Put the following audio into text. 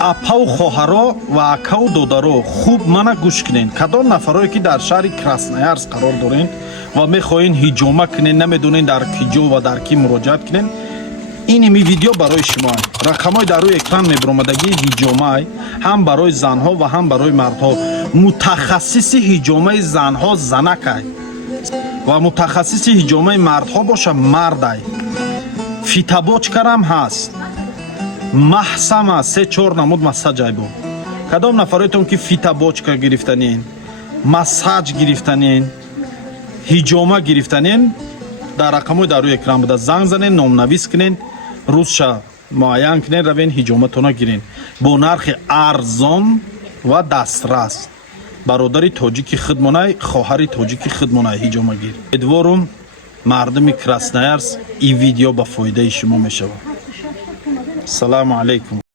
апау хоҳаро ва акау додаро хуб мана гӯш кунед. Кадом нафарое ки дар шаҳри Красноярск қарор дорен ва мехоҳен ҳиҷома кунед, намедонен дар киҷо ва дар ки муроҷиат кунед, иними видео барои шумо. Рақамҳои дар рӯи экран мебаромадагии ҳиҷомаи ҳам барои занҳо ва ҳам барои мардҳо. Мутахассиси ҳиҷомаи занҳо занакай ва мутахассиси ҳиҷомаи мардҳо боша мардай. Фитабочкарам ҳаст. Маҳсама 3-4 намуд масаҷай бо. Кадом нафароитон ки фитабочка гирифтанен, масаҷ гирифтанен, ҳиҷома гирифтанен, дар рақамҳои дар рӯи экран буда занг занен, номнавис кунен, рӯзша муайян кунен, равен ҳиҷоматона гирен бо нархи арзон ва дастрас. Бародари тоҷики хидмонай, хоҳари тоҷики хидмонай ҳиҷомагир. Эдворум мардуми Красноярск, ин видео ба фоидаи шумо мешавад. Салому алайкум.